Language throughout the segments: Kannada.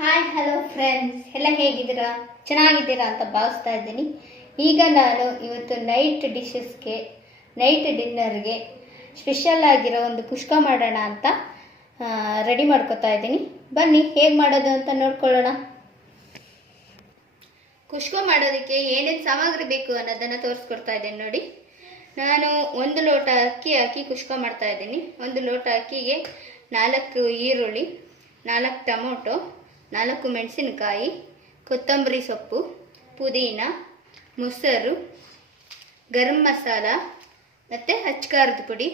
ಹಾಯ್ ಹಲೋ ಫ್ರೆಂಡ್ಸ್, ಎಲ್ಲ ಹೇಗಿದ್ದೀರಾ? ಚೆನ್ನಾಗಿದ್ದೀರಾ ಅಂತ ಭಾವಿಸ್ತಾ ಇದ್ದೀನಿ. ಈಗ ನಾನು ಇವತ್ತು ನೈಟ್ ಡಿನ್ನರ್ಗೆ ಸ್ಪೆಷಲ್ ಆಗಿರೋ ಒಂದು ಕುಷ್ಕ ಮಾಡೋಣ ಅಂತ ರೆಡಿ ಮಾಡ್ಕೊತಾ ಇದ್ದೀನಿ. ಬನ್ನಿ ಹೇಗೆ ಮಾಡೋದು ಅಂತ ನೋಡ್ಕೊಳ್ಳೋಣ. ಕುಷ್ಕ ಮಾಡೋದಕ್ಕೆ ಏನೇನು ಸಾಮಗ್ರಿ ಬೇಕು ಅನ್ನೋದನ್ನು ತೋರಿಸ್ಕೊಡ್ತಾ ಇದ್ದೀನಿ ನೋಡಿ. ನಾನು 1 ಲೋಟ ಅಕ್ಕಿ ಹಾಕಿ ಕುಷ್ಕ ಮಾಡ್ತಾ ಇದ್ದೀನಿ. 1 ಲೋಟ ಅಕ್ಕಿಗೆ 4 ಈರುಳ್ಳಿ, 4 ಟೊಮೊಟೊ, 4 ಮೆಣಸಿನಕಾಯಿ, ಕೊತ್ತಂಬರಿ ಸೊಪ್ಪು, ಪುದೀನ, ಮೊಸರು, ಗರಂ ಮಸಾಲ ಮತ್ತು ಅಚ್ಕಾರದ ಪುಡಿ,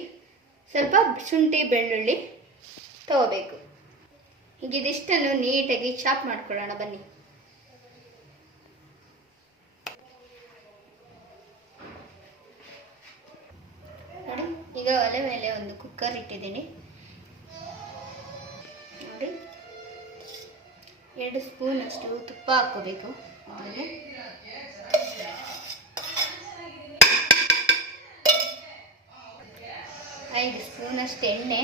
ಸ್ವಲ್ಪ ಶುಂಠಿ ಬೆಳ್ಳುಳ್ಳಿ ತಗೋಬೇಕು. ಈಗ ಇದಿಷ್ಟನ್ನು ನೀಟಾಗಿ ಚಾಪ್ ಮಾಡ್ಕೊಳ್ಳೋಣ ಬನ್ನಿ. ನೋಡಿ, ಈಗ ಒಲೆ ಮೇಲೆ ಒಂದು ಕುಕ್ಕರ್ ಇಟ್ಟಿದ್ದೀನಿ ನೋಡಿ. 2 ಸ್ಪೂನ್ ಅಷ್ಟು ತುಪ್ಪ ಹಾಕೋಬೇಕು. ಆಮೇಲೆ 5 ಸ್ಪೂನ್ ಅಷ್ಟು ಎಣ್ಣೆ,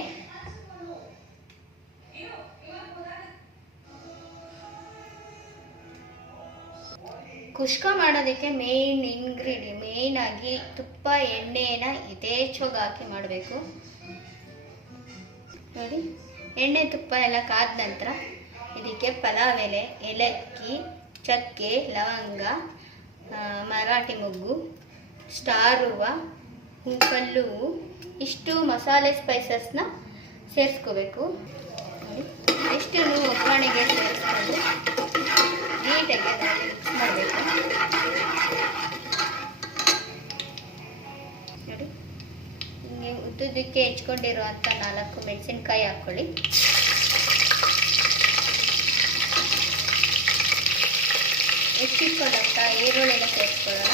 ಕುಷ್ಕ ಮಾಡೋದಕ್ಕೆ ಮೇನ್ ಆಗಿ ತುಪ್ಪ ಎಣ್ಣೆನ ಯಥೇಚ್ಛವಾಗಿ ಹಾಕಿ ಮಾಡಬೇಕು ನೋಡಿ. ಎಣ್ಣೆ ತುಪ್ಪ ಎಲ್ಲ ಕಾದ ನಂತರ ಇದಕ್ಕೆ ಪಲಾವ್ ಎಲೆ, ಏಲಕ್ಕಿ, ಚಕ್ಕೆ, ಲವಂಗ, ಮರಾಠಿ ಮೊಗ್ಗು, ಸ್ಟಾರ್ ಹೂವು, ಕಲ್ಲು ಹೂವು, ಇಷ್ಟು ಮಸಾಲೆ ಸ್ಪೈಸಸ್ನ ಸೇರಿಸ್ಕೋಬೇಕು ನೋಡಿ. ಇಷ್ಟನ್ನು ಒಗ್ಗರಣೆಗೆ ಸೇರಿಸ್ಕೊಂಡು ನೀಟಾಗಿ ಅದರಲ್ಲಿ ಮಿಕ್ಸ್ ಮಾಡಬೇಕು ನೋಡಿ. ಹಿಂಗೆ ಉದ್ದುದಕ್ಕೆ ಹೆಚ್ಕೊಂಡಿರುವಂಥ 4 ಮೆಣಸಿನ್ಕಾಯಿ ಹಾಕ್ಕೊಳ್ಳಿ. ಹೆಚ್ಚಿಟ್ಕೊಂಡಂಥ ಈರುಳ್ಳಿನ ಸೇರಿಸ್ಕೊಳ್ಳೋಣ.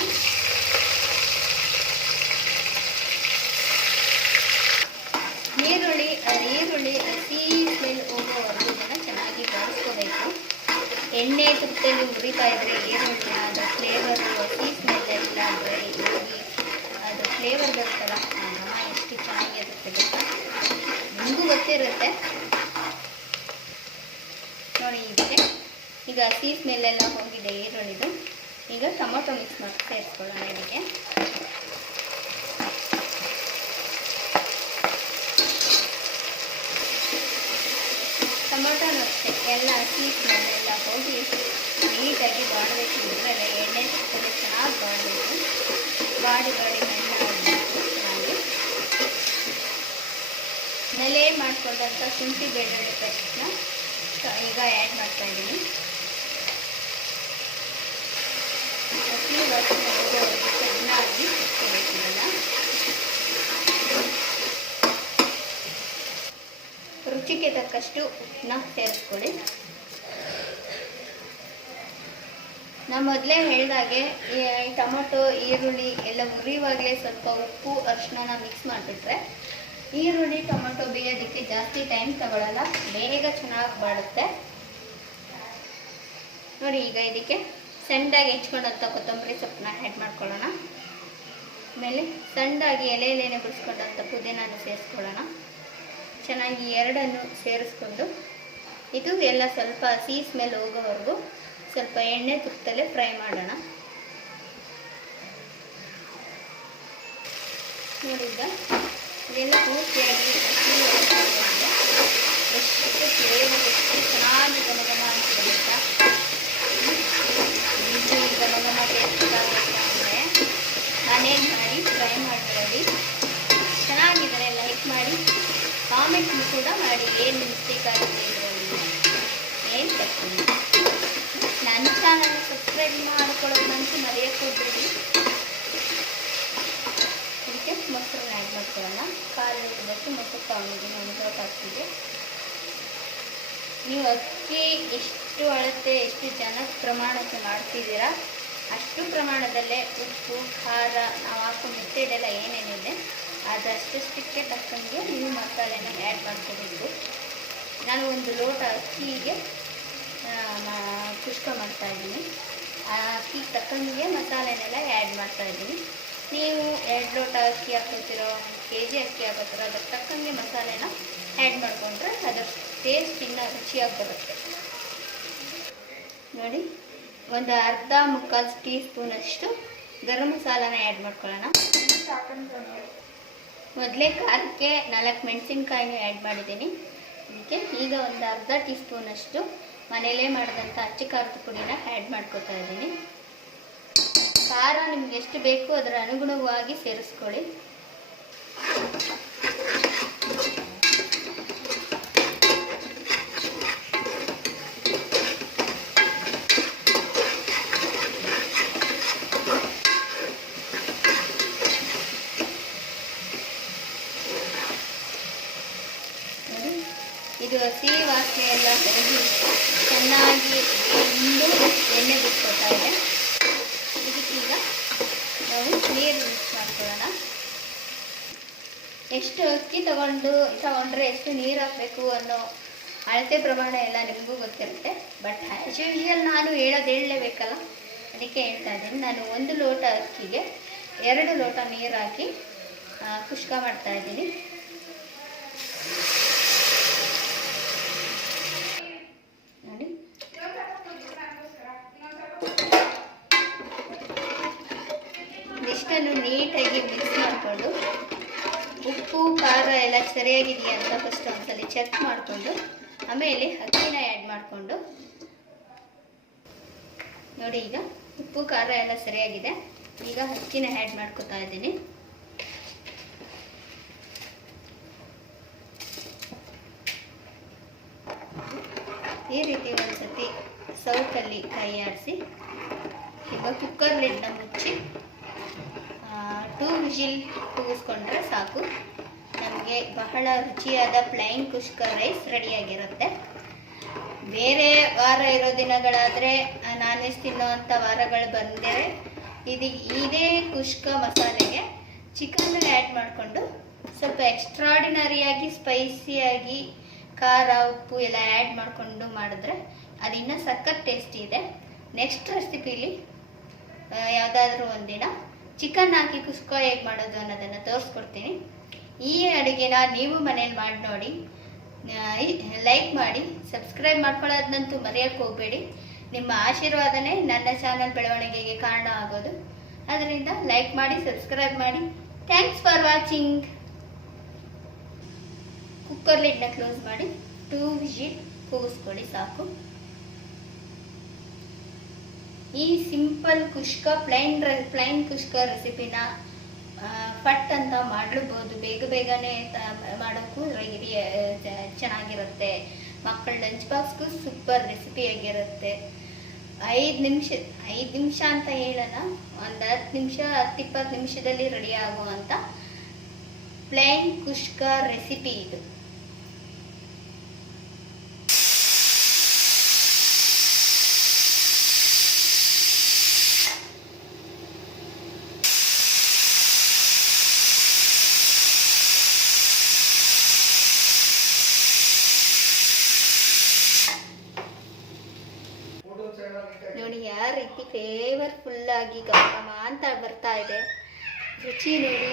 ಈರುಳ್ಳಿ ಹಸಿ ಸ್ಮೆಲ್ ಹೋಗೋವರೆಗೂ ಇದನ್ನು ಚೆನ್ನಾಗಿ ಬಾಡಿಸ್ಕೋಬೇಕು. ಎಣ್ಣೆ ತುಪ್ಪದಲ್ಲಿ ಹುರಿತಾ ಇದ್ರೆ ಈರುಳ್ಳಿ ಅದು ಫ್ಲೇವರು, ಹಸಿ ಸ್ಮೆಲ್ ಎಲ್ಲ ಹೋಗಿ ಅದು ಫ್ಲೇವರ್ ಬರುತ್ತಲ್ಲ, ಎಷ್ಟು ಚೆನ್ನಾಗಿ ಇರುತ್ತೆ ಗೊತ್ತಾ? ನಿಮಗೂ ಗೊತ್ತಿರುತ್ತೆ ನೋಡಿ. ಈಗ ಹಸಿ ಸ್ಮೆಲ್ಲೆಲ್ಲ ಹೋಗಿದೆ ಈರುಳ್ಳಿದು. ಈಗ ಟೊಮೊಟೊ ಮಿಕ್ಸ್ ಮಾಡಿ ಸೇರಿಸ್ಕೊಳ್ಳೋಣ ಇದಕ್ಕೆ. ಟೊಮೊಟೊನೂ ಅಷ್ಟೇ ಎಲ್ಲ ಹಸಿ ಸ್ಮೆಲ್ಲೆಲ್ಲ ಹೋಗಿ ನೀಟಾಗಿ ಬಾಡಬೇಕು. ಇದರಲ್ಲೇ ಎಣ್ಣೆ ತುಪ್ಪದಲ್ಲಿ ಚೆನ್ನಾಗಿ ಬಾಡಬೇಕು. ಬಾಡಿ ಮೆಣ್ಣಾಗಬೇಕು ಚೆನ್ನಾಗಿ. ನೆಲೆ ಮಾಡಿಕೊಂಡಂಥ ಶುಂಠಿ ಬೆಳ್ಳುಳ್ಳಿ ಪೇಸ್ಟ್ನ ಈಗ ಆ್ಯಡ್ ಮಾಡ್ತಾ ಇದ್ದೀನಿ. ಹಸಿ ವಾಸನೆ ಹೋಗೋವರೆಗೂ ಚೆನ್ನಾಗಿ ಇಟ್ಕೋಬೇಕು ಇದನ್ನು. ರುಚಿಗೆ ತಕ್ಕಷ್ಟು ಉಪ್ಪನ್ನ ಸೇರಿಸ್ಕೊಳ್ಳಿ. ನಾನು ಮೊದಲೇ ಹೇಳಿದಾಗೆ ಈ ಟೊಮೊಟೊ, ಈರುಳ್ಳಿ ಎಲ್ಲ ಹುರಿಯುವಾಗಲೇ ಸ್ವಲ್ಪ ಉಪ್ಪು, ಅರಿಶಿನ ಮಿಕ್ಸ್ ಮಾಡಿಬಿಟ್ರೆ ಈರುಳ್ಳಿ ಟೊಮೊಟೊ ಬೇಯೋದಕ್ಕೆ ಜಾಸ್ತಿ ಟೈಮ್ ತಗೊಳ್ಳಲ್ಲ, ಬೇಗ ಚೆನ್ನಾಗಿ ಬಾಡುತ್ತೆ ನೋಡಿ. ಈಗ ಇದಕ್ಕೆ ಸಣ್ಣದಾಗಿ ಹೆಚ್ಕೊಂಡಂಥ ಕೊತ್ತಂಬರಿ ಸೊಪ್ಪನ್ನ ಆ್ಯಡ್ ಮಾಡ್ಕೊಳ್ಳೋಣ. ಆಮೇಲೆ ಸಣ್ಣದಾಗಿ ಎಲೆನೇ ಬಿಡಿಸ್ಕೊಂಡಂಥ ಪುದೀನ ಸೇರಿಸ್ಕೊಳ್ಳೋಣ. ಚೆನ್ನಾಗಿ ಎರಡನ್ನು ಸೇರಿಸ್ಕೊಂಡು ಇದು ಎಲ್ಲ ಸ್ವಲ್ಪ ಹಸಿ ಸ್ಮೆಲ್ ಹೋಗೋವರೆಗೂ ಸ್ವಲ್ಪ ಎಣ್ಣೆ ತುಪ್ಪದಲ್ಲೇ ಫ್ರೈ ಮಾಡೋಣ ನೋಡಿ. ಈಗ ಇದೆಲ್ಲ ಪೂರ್ತಿಯಾಗಿ ಎಷ್ಟು ಫ್ಲೇವರ್, ಎಷ್ಟು ಚೆನ್ನಾಗಿ ಗಮಗಮ ಅನಿಸ್ತಾ ಇದು ಗಮಗಮ ಟೇಸ್ಟ್ ಅಂದರೆ ನಾನೇನು ಮಾಡಿ ಫ್ರೈ ಮಾಡಿ ಚೆನ್ನಾಗಿದ್ದಾರೆ. ಲೈಕ್ ಮಾಡಿ, ಕಾಮೆಂಟ್ ಕೂಡ ಮಾಡಿ, ಏನು ಮಿಸ್ಟೇಕ್ ಆಗಿದೆ ಇದರಲ್ಲಿ, ಏನು ತಪ್ಪಿಲ್ಲ. ನನ್ನ ಚಾನಲ್ನ ಸಬ್ಸ್ಕ್ರೈಬ್ ಮಾಡ್ಕೊಳ್ಳೋದಂತೂ ಮರೆಯೋಕ್ಕೆ ಹೋಗಬೇಡಿ. ಇದಕ್ಕೆ ಮೊಸರನ್ನ ಆ್ಯಡ್ ಮಾಡ್ಕೊಳ್ಳೋಣ. 1/4 ಲೀಟರ್ದಷ್ಟು ಮೊಸರು ತಗೊಂಡಿದ್ದೀನಿ, 1 ಲೋಟ ಅಕ್ಕಿಗೆ. ನೀವು ಅಕ್ಕಿ ಎಷ್ಟು ಅಳತೆ, ಎಷ್ಟು ಜನದ ಪ್ರಮಾಣಕ್ಕೆ ಮಾಡ್ತಿದ್ದೀರಾ ಅಷ್ಟು ಪ್ರಮಾಣದಲ್ಲೇ ಉಪ್ಪು, ಖಾರ, ನಾವು ಹಾಕೋ ಮೆಥಡೆಲ್ಲ ಏನೇನಿದೆ ಅದಷ್ಟಕ್ಕೆ ತಕ್ಕಂಗೆ ನೀವು ಮಸಾಲೆನ ಆ್ಯಡ್ ಮಾಡ್ಕೋಬೇಕು. ನಾನು 1 ಲೋಟ ಅಕ್ಕಿಗೆ ಕುಷ್ಕ ಮಾಡ್ತಾಯಿದ್ದೀನಿ. ಆ ಅಕ್ಕಿಗೆ ತಕ್ಕಂಗೆ ಮಸಾಲೆನೆಲ್ಲ ಆ್ಯಡ್ ಮಾಡ್ತಾಯಿದ್ದೀನಿ. ನೀವು 2 ಲೋಟ ಅಕ್ಕಿ ಹಾಕೋತಿರೋ, 1 kg ಅಕ್ಕಿ ಹಾಕೋತಿರೋ ಅದಕ್ಕೆ ತಕ್ಕಂಗೆ ಮಸಾಲೆನ ಆ್ಯಡ್ ಮಾಡಿಕೊಂಡ್ರೆ ಅದಷ್ಟು ಟೇಸ್ಟ್ ಇನ್ನೂ ರುಚಿಯಾಗಿ ಬರುತ್ತೆ. ನೋಡಿ, ಒಂದು ಅರ್ಧ ಮುಕ್ಕಾಲು ಟೀ ಸ್ಪೂನಷ್ಟು ಗರಂ ಮಸಾಲಾನ ಆ್ಯಡ್ ಮಾಡ್ಕೊಳ್ಳೋಣ. ಮೊದಲೇ ಖಾರಕ್ಕೆ 4 ಮೆಣಸಿನ್ಕಾಯಿನ ಆ್ಯಡ್ ಮಾಡಿದ್ದೀನಿ. ಅದಕ್ಕೆ ಈಗ ಒಂದು ಅರ್ಧ ಟೀ ಸ್ಪೂನಷ್ಟು ಮನೆಯಲ್ಲೇ ಮಾಡಿದಂಥ ಅಚ್ಚ ಖಾರದ ಪುಡಿನ ಆ್ಯಡ್ ಮಾಡ್ಕೊತಾ ಇದ್ದೀನಿ. ಖಾರ ನಿಮ್ಗೆ ಎಷ್ಟು ಬೇಕು ಅದರ ಅನುಗುಣವಾಗಿ ಸೇರಿಸ್ಕೊಳ್ಳಿ. ಇದು ಹಸಿ ವಾಸನೆ ಎಲ್ಲ ತೆಗೆದು ಚೆನ್ನಾಗಿ ಹಿಂಡು ಎಣ್ಣೆ ಬಿಟ್ಕೊತಾ ಇದೆ. ಇದಕ್ಕೀಗ ನಾವು ನೀರು ಮಿಕ್ಸ್ ಮಾಡ್ಕೊಳ್ಳೋಣ. ಎಷ್ಟು ಅಕ್ಕಿ ತಗೊಂಡ್ರೆ ಎಷ್ಟು ನೀರು ಹಾಕಬೇಕು ಅನ್ನೋ ಅಳತೆ ಪ್ರಮಾಣ ಎಲ್ಲ ನಿಮಗೂ ಗೊತ್ತಿರುತ್ತೆ. ಬಟ್ ಆ್ಯಸ್ ಯೂಶುವಲ್ ನಾನು ಹೇಳಲೇಬೇಕಲ್ಲ, ಅದಕ್ಕೆ ಹೇಳ್ತಾ ಇದ್ದೀನಿ. ನಾನು 1 ಲೋಟ ಅಕ್ಕಿಗೆ 2 ಲೋಟ ನೀರು ಹಾಕಿ ಕುಷ್ಕ ಮಾಡ್ತಾ ಇದ್ದೀನಿ. ಇಷ್ಟನ್ನು ನೀಟಾಗಿ ಮಿಕ್ಸ್ ಮಾಡಿಕೊಂಡು ಉಪ್ಪು ಖಾರ ಎಲ್ಲ ಸರಿಯಾಗಿದೆಯಾ ಅಂತ ಫಸ್ಟ್ ಒಂದ್ಸಲಿ ಚೆಕ್ ಮಾಡಿಕೊಂಡು ಆಮೇಲೆ ಅಕ್ಕಿನ ಆ್ಯಡ್ ಮಾಡಿಕೊಂಡು ನೋಡಿ, ಈಗ ಉಪ್ಪು ಖಾರ ಎಲ್ಲ ಸರಿಯಾಗಿದೆ. ಈಗ ಅಕ್ಕಿನ ಆ್ಯಡ್ ಮಾಡ್ಕೊತಾ ಇದ್ದೀನಿ. ಈ ರೀತಿ ಒಂದ್ಸತಿ ಸೌಟಲ್ಲಿ ಕೈ ಆಡಿಸಿ ಈಗ ಕುಕ್ಕರ್ ಲಿಡ್ನ ಮುಚ್ಚಿ 2 ವಿಜಿಲ್ ಕೂಗಿಸ್ಕೊಂಡ್ರೆ ಸಾಕು. ನಮಗೆ ಬಹಳ ರುಚಿಯಾದ ಪ್ಲೈನ್ ಕುಷ್ಕ ರೈಸ್ ರೆಡಿಯಾಗಿರುತ್ತೆ. ಬೇರೆ ವಾರ ಇರೋ ದಿನಗಳಾದರೆ ನಾನ್ ವೆಜ್ ತಿನ್ನೋವಂಥ ವಾರಗಳು ಬಂದರೆ ಇದೇ ಕುಷ್ಕ ಮಸಾಲೆಗೆ ಚಿಕನ್ ಆ್ಯಡ್ ಮಾಡಿಕೊಂಡು ಸ್ವಲ್ಪ ಎಕ್ಸ್ಟ್ರಾಡಿನರಿಯಾಗಿ ಸ್ಪೈಸಿಯಾಗಿ ಖಾರ ಉಪ್ಪು ಎಲ್ಲ ಆ್ಯಡ್ ಮಾಡಿಕೊಂಡು ಮಾಡಿದ್ರೆ ಅದಿನ್ನೂ ಸಖತ್ ಟೇಸ್ಟಿ ಇದೆ. ನೆಕ್ಸ್ಟ್ ರೆಸಿಪಿಲಿ ಯಾವುದಾದ್ರೂ ಒಂದಿನ ಚಿಕನ್ ಹಾಕಿ ಕುಷ್ಕ ಹೇಗೆ ಮಾಡೋದು ಅನ್ನೋದನ್ನು ತೋರಿಸ್ಕೊಡ್ತೀನಿ. ಈ ಅಡುಗೆನ ನೀವು ಮನೇಲಿ ಮಾಡಿ ನೋಡಿ, ಲೈಕ್ ಮಾಡಿ, ಸಬ್ಸ್ಕ್ರೈಬ್ ಮಾಡ್ಕೊಳ್ಳೋದನ್ನಂತೂ ಮರೆಯೋಕ್ಕೆ ಹೋಗಬೇಡಿ. ನಿಮ್ಮ ಆಶೀರ್ವಾದನೇ ನನ್ನ ಚಾನಲ್ ಬೆಳವಣಿಗೆಗೆ ಕಾರಣ ಆಗೋದು. ಅದರಿಂದ ಲೈಕ್ ಮಾಡಿ, ಸಬ್ಸ್ಕ್ರೈಬ್ ಮಾಡಿ. Thanks for watching. ಕುಕ್ಕರ್ ಲಿಡ್ನ ಕ್ಲೋಸ್ ಮಾಡಿ 2 ವಿಜಿಲ್ ಕೂಗಿಸ್ಕೊಳ್ಳಿ ಸಾಕು. ಈ ಸಿಂಪಲ್ ಕುಷ್ಕ ಪ್ಲೈನ್ ಕುಷ್ಕ ರೆಸಿಪಿನ ಫಟ್ ಅಂತ ಮಾಡಬಹುದು. ಬೇಗನೆ ಮಾಡೋಕ್ಕೂ ಚೆನ್ನಾಗಿರುತ್ತೆ. ಮಕ್ಕಳ ಲಂಚ್ ಬಾಕ್ಸ್ಗೂ ಸೂಪರ್ ರೆಸಿಪಿಯಾಗಿರುತ್ತೆ. 5 ನಿಮಿಷ ಅಂತ ಹೇಳೋಣ, ಒಂದು 10 ನಿಮಿಷ 10-20 ನಿಮಿಷದಲ್ಲಿ ರೆಡಿ ಆಗುವಂಥ ಪ್ಲೈನ್ ಕುಷ್ಕ ರೆಸಿಪಿ ಇದು. ನೋಡಿ ಯಾವ ರೀತಿ ಫ್ಲೇವರ್ಫುಲ್ ಆಗಿ ಘಮ ಅಂತ ಬರ್ತಾ ಇದೆ. ರುಚಿ ನೋಡಿ,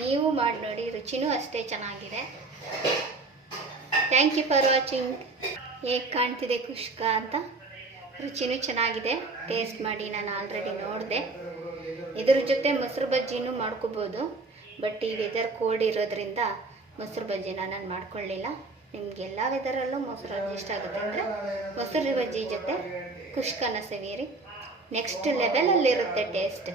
ನೀವು ಮಾಡಿ ನೋಡಿ, ರುಚಿನೂ ಅಷ್ಟೇ ಚೆನ್ನಾಗಿದೆ. Thank you for watching. ಹೇಗೆ ಕಾಣ್ತಿದೆ ಕುಷ್ಕ ಅಂತ, ರುಚಿನೂ ಚೆನ್ನಾಗಿದೆ. ಟೇಸ್ಟ್ ಮಾಡಿ, ನಾನು ಆಲ್ರೆಡಿ ನೋಡಿದೆ. ಇದ್ರ ಜೊತೆ ಮೊಸರು ಬಜ್ಜಿನೂ ಮಾಡ್ಕೋಬೋದು. ಬಟ್ ಈ ವೆದರ್ ಕೋಲ್ಡ್ ಇರೋದ್ರಿಂದ ಮೊಸರು ಬಜ್ಜಿನ ನಾನು ಮಾಡ್ಕೊಳ್ಳಿಲ್ಲ. ನಿಮಗೆಲ್ಲ ವೆದರಲ್ಲೂ ಮೊಸರು ಇಷ್ಟ ಆಗುತ್ತೆ ಅಂದರೆ ಮೊಸರು ಬಜ್ಜಿ ಜೊತೆ ಕುಷ್ಕನ ಸವಿಯಿರಿ. Next ಲೆವೆಲಲ್ಲಿರುತ್ತೆ taste.